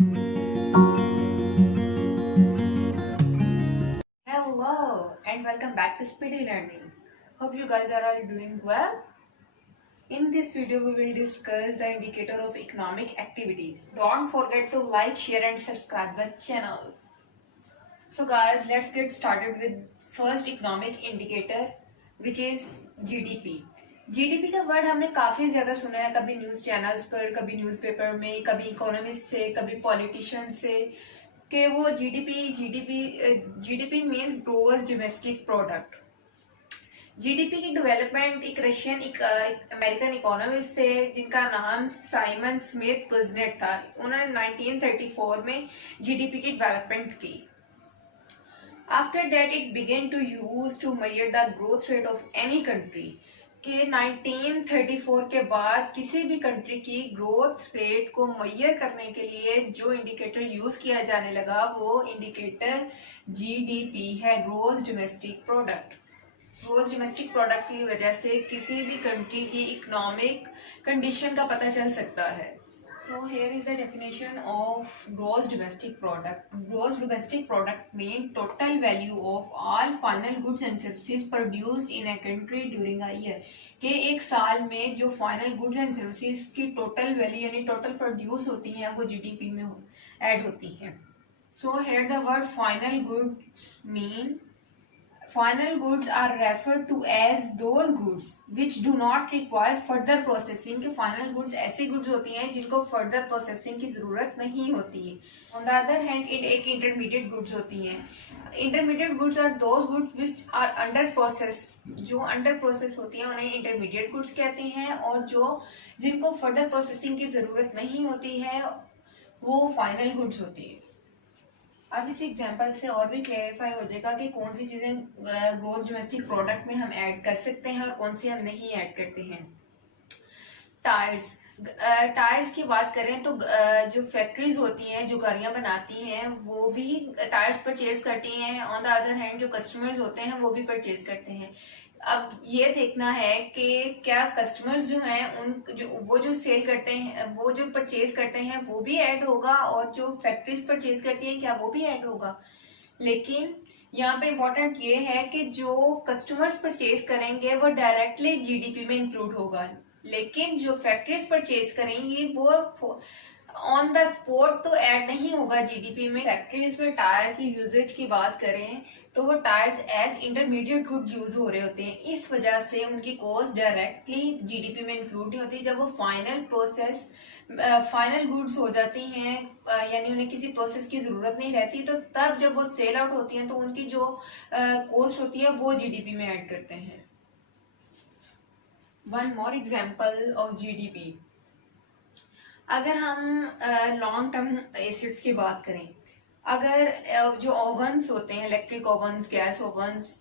Hello and welcome back to Speedy Learning. Hope you guys are all doing well. In this video, we will discuss the indicator of economic activities. Don't forget to like, share and subscribe the channel. So guys, let's get started with first economic indicator which is GDP. GDP का word हमने काफी ज्यादा सुना है, कभी news channels पर, कभी newspaper में, कभी इकोनॉमिस्ट से, कभी पॉलिटिशियन से, कि वो GDP GDP GDP means gross domestic product. GDP की डेवलपमेंट एक रशियन अमेरिकन इकोनॉमिस्ट थे जिनका नाम साइमन स्मिथ गुजनेट था। उन्होंने 1934 में जीडीपी की डेवलपमेंट की। After that it began to use to measure the growth rate of any country. के 1934 के बाद किसी भी कंट्री की ग्रोथ रेट को मेजर करने के लिए जो इंडिकेटर यूज किया जाने लगा वो इंडिकेटर जीडीपी है, gross domestic product. Gross domestic product की वजह से किसी भी कंट्री की इकोनॉमिक कंडीशन का पता चल सकता है। So here is the definition of gross domestic product. Gross domestic product mean total value of all final goods and services produced in a country during a year. कि एक साल में जो फाइनल गुड्स एंड सर्विसेज की total value यानी total produce होती हैं वो जीडीपी में ऐड होती हैं। So here the word final goods mean Final goods are referred to as those goods which do not require further processing। के final goods ऐसे goods होती हैं जिनको further processing की जरूरत नहीं होती है। On the other hand, एक intermediate goods होती हैं। Intermediate goods are those goods which are under process। जो under process होती हैं उन्हें intermediate goods कहते हैं, और जो जिनको further processing की जरूरत नहीं होती है वो final goods होती है। अब इस एग्जांपल से और भी क्लेरिफाई हो जाएगा कि कौन सी चीजें ग्रोस डोमेस्टिक प्रोडक्ट में हम ऐड कर सकते हैं और कौन सी हम नहीं ऐड करते हैं। टायर्स, टायर्स की बात करें तो जो फैक्ट्रीज होती हैं जो गाड़ियां बनाती हैं वो भी टायर्स परचेज करती हैं। ऑन द अदर हैंड जो कस्टमर्स होते हैं वो भी परचेज करते हैं। अब ये देखना है कि क्या कस्टमर्स जो हैं वो जो सेल करते हैं, वो जो परचेज करते हैं वो भी ऐड होगा, और जो फैक्ट्रीज परचेज करती हैं क्या वो भी ऐड होगा। लेकिन यहाँ पे इम्पोर्टेंट ये है कि जो कस्टमर्स परचेज करेंगे वो डायरेक्टली जीडीपी में इंक्लूड होगा, लेकिन जो फैक्ट्रीज परचेज करेंगी वो ऑन द स्पॉट तो ऐड नहीं होगा जीडीपी में। फैक्ट्रीज में टायर की यूजेज की बात करें तो वो tyres as intermediate good use हो रहे होते हैं, इस वजह से उनकी कॉस्ट डायरेक्टली जीडीपी में इंक्लूड नहीं होती। जब वो फाइनल गुड्स हो जाती हैं यानी उन्हें किसी प्रोसेस की जरूरत नहीं रहती, तो तब जब वो सेल आउट होती हैं तो उनकी जो कॉस्ट होती है वो जीडीपी में ऐड करते हैं। One more example of GDP. अगर हम लॉन्ग टर्म एसेट्स की बात करें, अगर जो ओवंस होते हैं, इलेक्ट्रिक ओवंस, गैस ओवंस,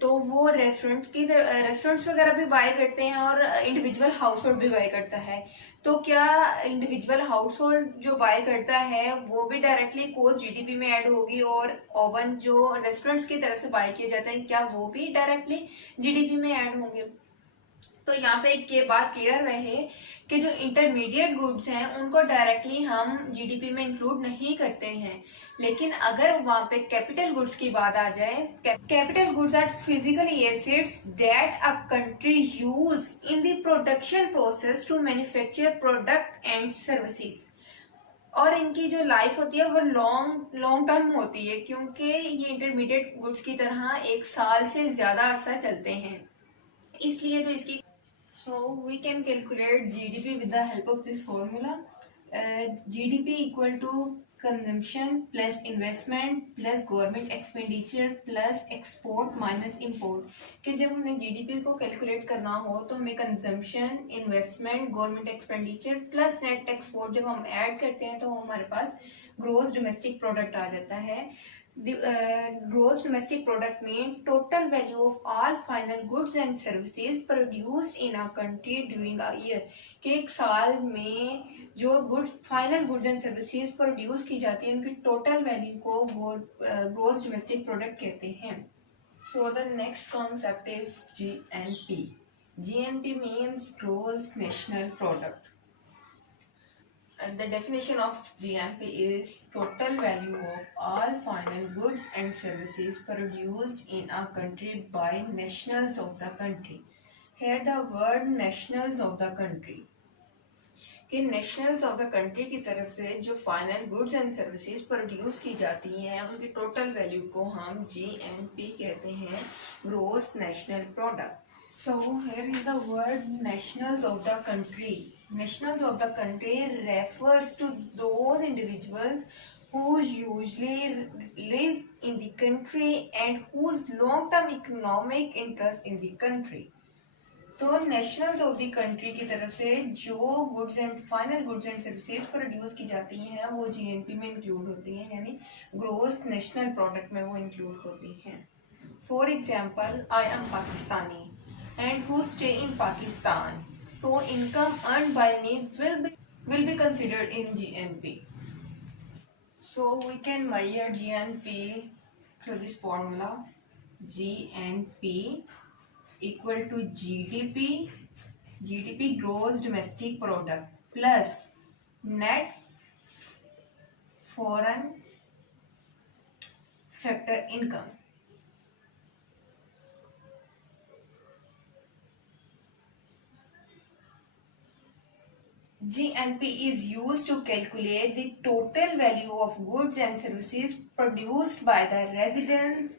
तो वो रेस्टोरेंट्स वगैरह भी बाय करते हैं और इंडिविजुअल हाउस होल्ड भी बाय करता है। तो क्या इंडिविजुअल हाउस होल्ड जो बाय करता है वो भी डायरेक्टली कॉस्ट जीडीपी में ऐड होगी, और ओवन जो रेस्टोरेंट्स की तरफ से बाय किए जाते हैं क्या वो भी डायरेक्टली जीडीपी में ऐड होंगे। तो यहाँ पे एक ये बात क्लियर रहे कि जो इंटरमीडिएट गुड्स हैं उनको डायरेक्टली हम जीडीपी में इंक्लूड नहीं करते हैं, लेकिन अगर वहां पे कैपिटल गुड्स की बात आ जाए, capital goods are physical assets that a country use in the production process to manufacture product and services. और इनकी जो लाइफ होती है वो लॉन्ग टर्म होती है, क्योंकि ये इंटरमीडिएट गुड्स की तरह एक साल से ज्यादा अरसा चलते हैं, इसलिए जो इसकी So we can calculate GDP with the help of this formula. GDP equal to consumption plus investment plus government expenditure plus export minus import। कि जब हमने GDP को कैलकुलेट करना हो तो हमें consumption, investment, government expenditure plus net export जब हम ऐड करते हैं तो हमारे पास ग्रोस डोमेस्टिक प्रोडक्ट आ जाता है। Gross domestic product means total value of all final goods and services produced in a country during a year। कि एक साल में जो final goods and services produce की जाती है उनकी टोटल वैल्यू को ग्रोस डोमेस्टिक प्रोडक्ट कहते हैं। So the next concept is GNP. GNP means gross national product. The definition of GNP is total value of all final goods and services produced in a country by nationals of the country. Here the word nationals of the country कि nationals of the country की तरफ से जो final goods and services produce की जाती हैं उनकी total value को हम GNP कहते हैं, gross national product. So here is the word nationals of the country. Nationals of the country refers to those individuals who usually live in the country and whose long-term economic interest in the country. तो nationals of the country की तरफ से जो goods and final goods and services produce की जाती हैं वो GNP में इंक्लूड होती हैं, यानी ग्रोस नेशनल प्रोडक्ट में वो इंक्लूड होती हैं. For example, I am Pakistani and who stay in Pakistan, so income earned by me will be considered in GNP. So we can measure GNP through this formula: GNP equal to GDP gross domestic product plus net foreign factor income. GNP is used to calculate the total value of goods and services produced by the residents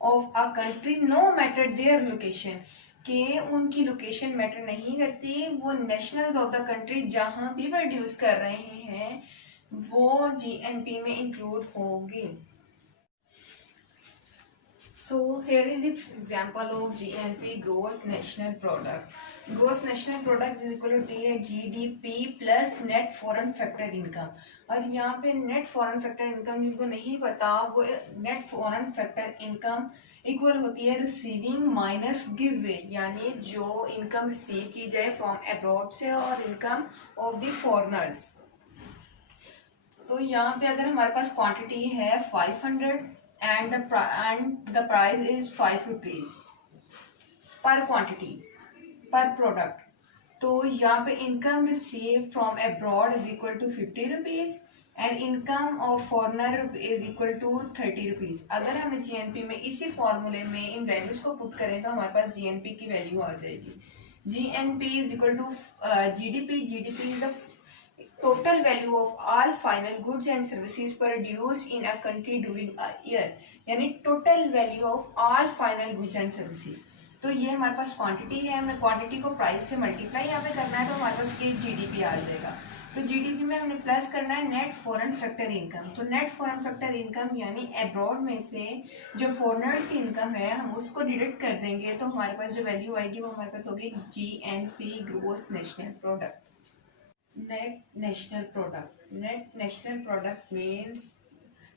of a country no matter their location. कि उनकी location matter नहीं करती, वो nationals of the country जहां भी produce कर रहे हैं वो GNP में इंक्लूड होगी. So here is the example of GNP, gross national product. Gross national product is equal to GDP plus net foreign factor income. और यहाँ पे net foreign factor income जिनको नहीं पता वो net foreign factor income equal होती है receiving minus give way, यानी जो इनकम रिसीव की जाए फ्रॉम अब्रॉड से और इनकम ऑफ द फॉरेनर्स. तो यहाँ पे अगर हमारे पास क्वांटिटी है 500 and the price is 5 rupees per quantity per product, तो यहाँ पे income received from abroad is equal to 50 rupees and income of foreigner is equal to 30 rupees. अगर हमने GNP में इसी फॉर्मूले में इन वैल्यूज को पुट करें तो हमारे पास GNP की वैल्यू आ जाएगी. GNP is equal to GDP. GDP is the total value of all final goods and services produced in a country during a year, यानी total value of all final goods and services. तो ये हमारे पास quantity है, हमने quantity को price से multiply यहाँ पे करना है तो हमारे पास ये GDP आ जाएगा. तो GDP में हमने प्लस करना है नेट फॉरेन फैक्टर इनकम. तो नेट फॉरेन फैक्टर इनकम यानी अब्रॉड में से जो फॉरेनर्स की इनकम है हम उसको डिडक्ट कर देंगे तो हमारे पास जो वैल्यू आएगी वो हमारे पास होगी GNP, gross national product. Net national product. Net national product means,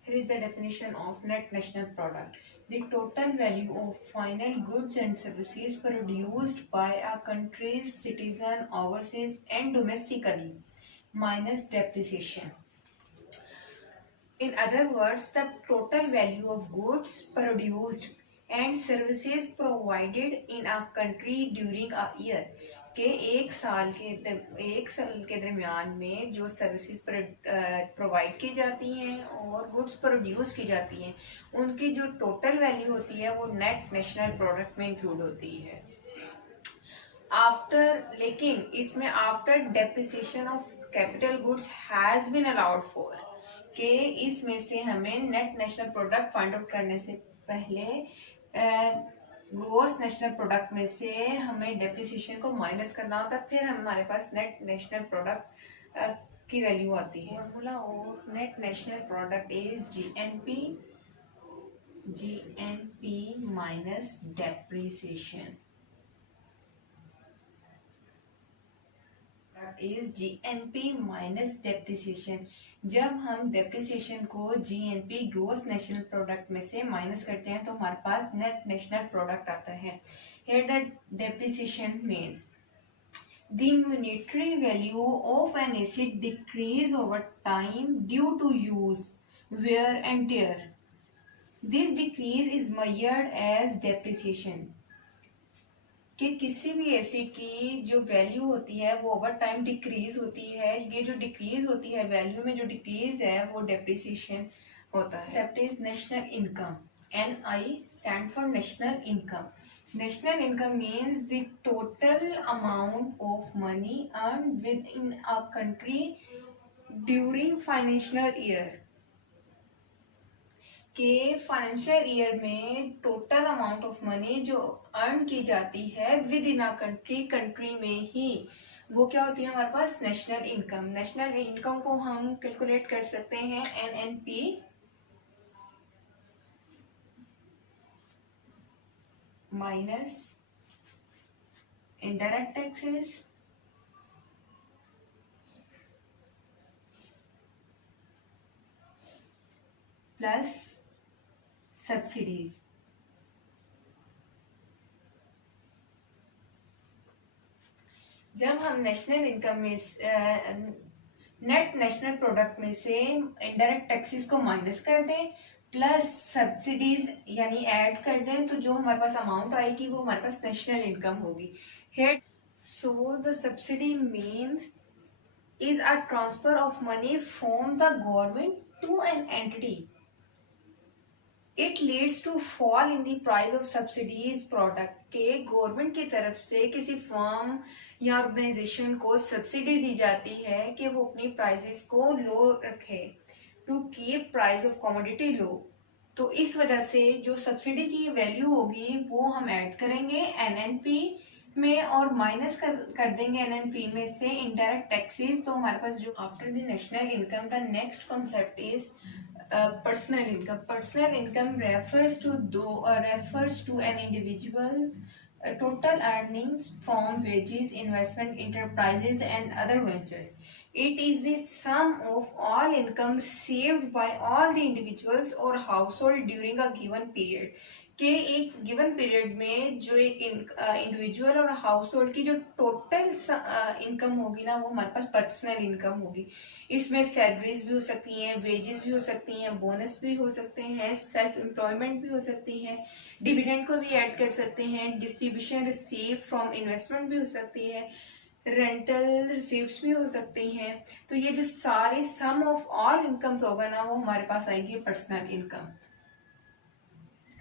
here is the definition of net national product: the total value of final goods and services produced by a country's citizen overseas and domestically minus depreciation. In other words, the total value of goods produced and services provided in a country during a year. के एक साल के दरमियान में जो services provide की जाती हैं और गुड्स प्रोड्यूस की जाती हैं उनकी जो टोटल वैल्यू होती है वो नेट नेशनल प्रोडक्ट में इंक्लूड होती है. लेकिन इसमें after depreciation of capital goods has been allowed for, के इसमें से हमें net national product find out करने से पहले ग्रोस नेशनल प्रोडक्ट में से हमें डेप्रिसिएशन को माइनस करना होता है, फिर हमारे पास नेट नेशनल प्रोडक्ट की वैल्यू आती है. Formula of net national product is GNP minus depreciation is GNP minus depreciation. जब हम डेप्रिसिएशन को GNP ग्रोस नेशनल प्रोडक्ट में से माइनस करते हैं तो हमारे पास नेट नेशनल प्रोडक्ट आता है. Here the depreciation means the monetary value of an asset decrease over time due to use, wear and tear. This decrease is measured as depreciation. कि किसी भी एसिड की जो वैल्यू होती है वो ओवर टाइम डिक्रीज होती है। ये जो डिक्रीज होती है वैल्यू में, जो डिक्रीज है वो डेप्रिसिएशन होता है। Concept is national income. NI stand for national income. National income means the total amount of money earn within a country during financial year. के फाइनेंशियल ईयर में टोटल अमाउंट ऑफ मनी जो earn की जाती है within a country, country में ही, वो क्या होती है हमारे पास? National income. नेशनल इनकम को हम कैलकुलेट कर सकते हैं NNP minus indirect taxes plus subsidies. जब हम नेशनल इनकम में नेट नेशनल प्रोडक्ट में से इनडायरेक्ट टैक्सेस को माइनस कर दें प्लस सब्सिडीज यानी ऐड कर दें, तो जो हमारे पास अमाउंट आएगी वो हमारे पास नेशनल इनकम होगी। Head so the subsidy means is a transfer of money from the government to an entity. It leads to fall in the price of subsidies product. के गवर्नमेंट की तरफ से किसी फर्म या ऑर्गेनाइजेशन को subsidy दी जाती है कि वो अपनी प्राइसेस को लो रखे, to keep price of commodity low. तो इस वजह से जो सब्सिडी की वैल्यू होगी वो हम ऐड करेंगे NNP में और माइनस कर देंगे NNP में से इनडायरेक्ट टैक्सेस। तो हमारे पास जो after the national income the next concept is personal income. Personal income refers to an individual total earnings from wages, investment, enterprises, and other ventures. It is the sum of all income received by all the individuals or household during a given period. के एक given period में जो एक individual और house hold की जो total income होगी ना, वो हमारे पास पर्सनल इनकम होगी। इसमें सैलरीज भी हो सकती हैं, वेजेस भी हो सकती हैं, बोनस भी हो सकते हैं, सेल्फ एम्प्लॉयमेंट भी हो सकती है, डिविडेंड को भी ऐड कर सकते हैं, डिस्ट्रीब्यूशन रिसीव फ्रॉम इन्वेस्टमेंट भी हो सकती है, रेंटल रिसीव्स भी हो सकती हैं। तो ये जो सारे सम ऑफ ऑल इनकम्स होगा ना, वो हमारे पास आएगी personal income.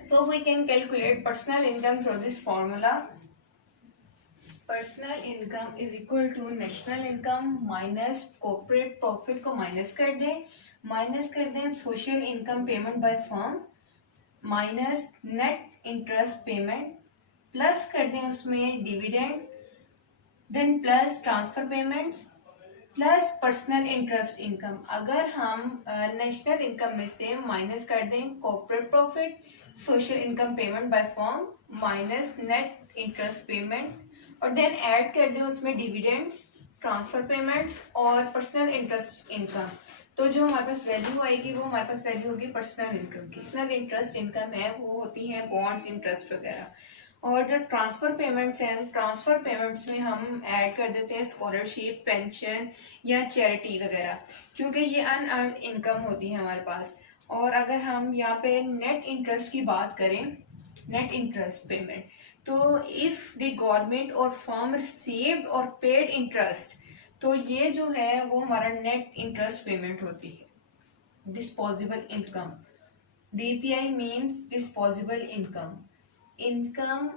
So we can calculate personal income through this formula. Personal income is equal to national income minus corporate profit को माइनस कर दें social income payment by firm minus net interest payment plus कर दें उसमें dividend then plus transfer payments plus personal interest income. अगर हम national income में से माइनस कर दें corporate profit, social income payment by firm minus net interest payment और देन ऐड कर दें उसमें डिविडेंड्स, ट्रांसफर पेमेंट्स और पर्सनल इंटरेस्ट इनकम, तो जो हमारे पास वैल्यू आएगी वो हमारे पास वैल्यू होगी पर्सनल इनकम की। पर्सनल इंटरेस्ट इनकम है वो होती है बॉन्ड्स, इंटरेस्ट वगैरह। और जो ट्रांसफर पेमेंट्स हैं, ट्रांसफर पेमेंट्स में हम ऐड कर देते हैं स्कॉलरशिप, पेंशन या चैरिटी वगैरह, क्योंकि ये अनअर्न्ड इनकम होती है हमारे पास। और अगर हम यहाँ पे नेट इंटरेस्ट की बात करें, नेट इंटरेस्ट पेमेंट, तो इफ द गवर्नमेंट और फर्म रिसीव्ड और पेड इंटरेस्ट, तो ये जो है वो हमारा नेट इंटरेस्ट पेमेंट होती है। Disposable income, DPI means disposable income, income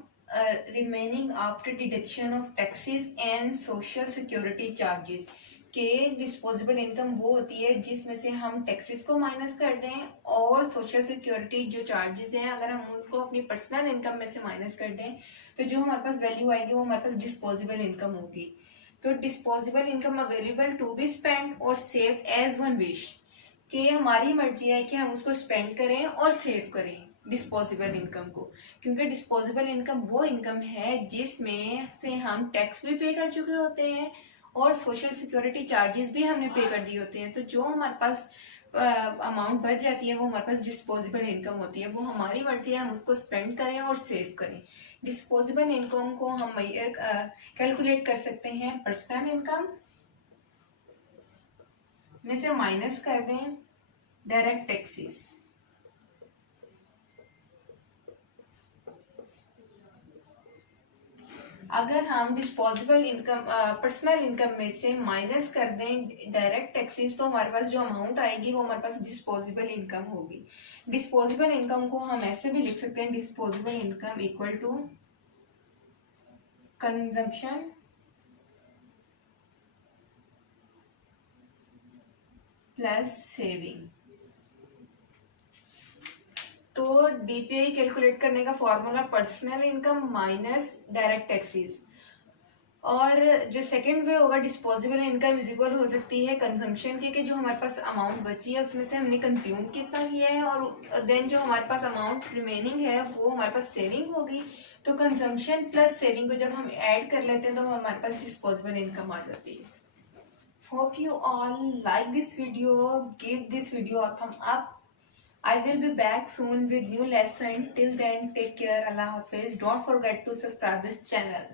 remaining after deduction of taxes and social security charges. के डिस्पोजेबल इनकम वो होती है जिसमें से हम टैक्सेस को माइनस कर दें और सोशल सिक्योरिटी जो चार्जेस हैं अगर हम उनको अपनी पर्सनल इनकम में से माइनस कर दें, तो जो हमारे पास वैल्यू आएगी वो हमारे पास डिस्पोजेबल इनकम होगी। तो disposable income available to be spend और सेव एज वन विश, कि हमारी मर्जी है कि हम उसको स्पेंड करें और सेव करें डिस्पोजेबल इनकम को, क्योंकि डिस्पोजेबल इनकम वो इनकम है जिसमें से हम टैक्स भी पे कर चुके होते हैं और सोशल सिक्योरिटी चार्जेस भी हमने पे कर दिए होते हैं। तो जो हमारे पास अमाउंट बच जाती है वो हमारे पास डिस्पोजेबल इनकम होती है, वो हमारी मर्जी है हम उसको स्पेंड करें और सेव करें। डिस्पोजेबल इनकम को हम कैलकुलेट कर सकते हैं पर्सनल इनकम में से माइनस कर दें डायरेक्ट टैक्सेस, अगर हम डिस्पोजेबल इनकम पर्सनल इनकम में से माइनस कर दें डायरेक्ट टैक्सेस, तो हमारे पास जो अमाउंट आएगी वो हमारे पास डिस्पोजेबल इनकम होगी। डिस्पोजेबल इनकम को हम ऐसे भी लिख सकते हैं, disposable income equal to consumption plus saving. तो डीपीआई कैलकुलेट करने का formula personal income minus direct taxes, और जो सेकंड वे होगा डिस्पोजेबल इनकम इज इक्वल हो सकती है कंजम्पशन के, कि जो हमारे पास अमाउंट बची है उसमें से हमने कंज्यूम कितना किया है, और देन जो हमारे पास अमाउंट रिमेनिंग है वो हमारे पास सेविंग होगी। तो कंजम्पशन प्लस सेविंग को जब हम ऐड कर लेते हैं तो हमारे पास डिस्पोजेबल इनकम आ जाती है। Hope you all like this video. Give this video a thumb up. I will be back soon with new lesson. Till then, take care. Allah Hafiz. Don't forget to subscribe this channel.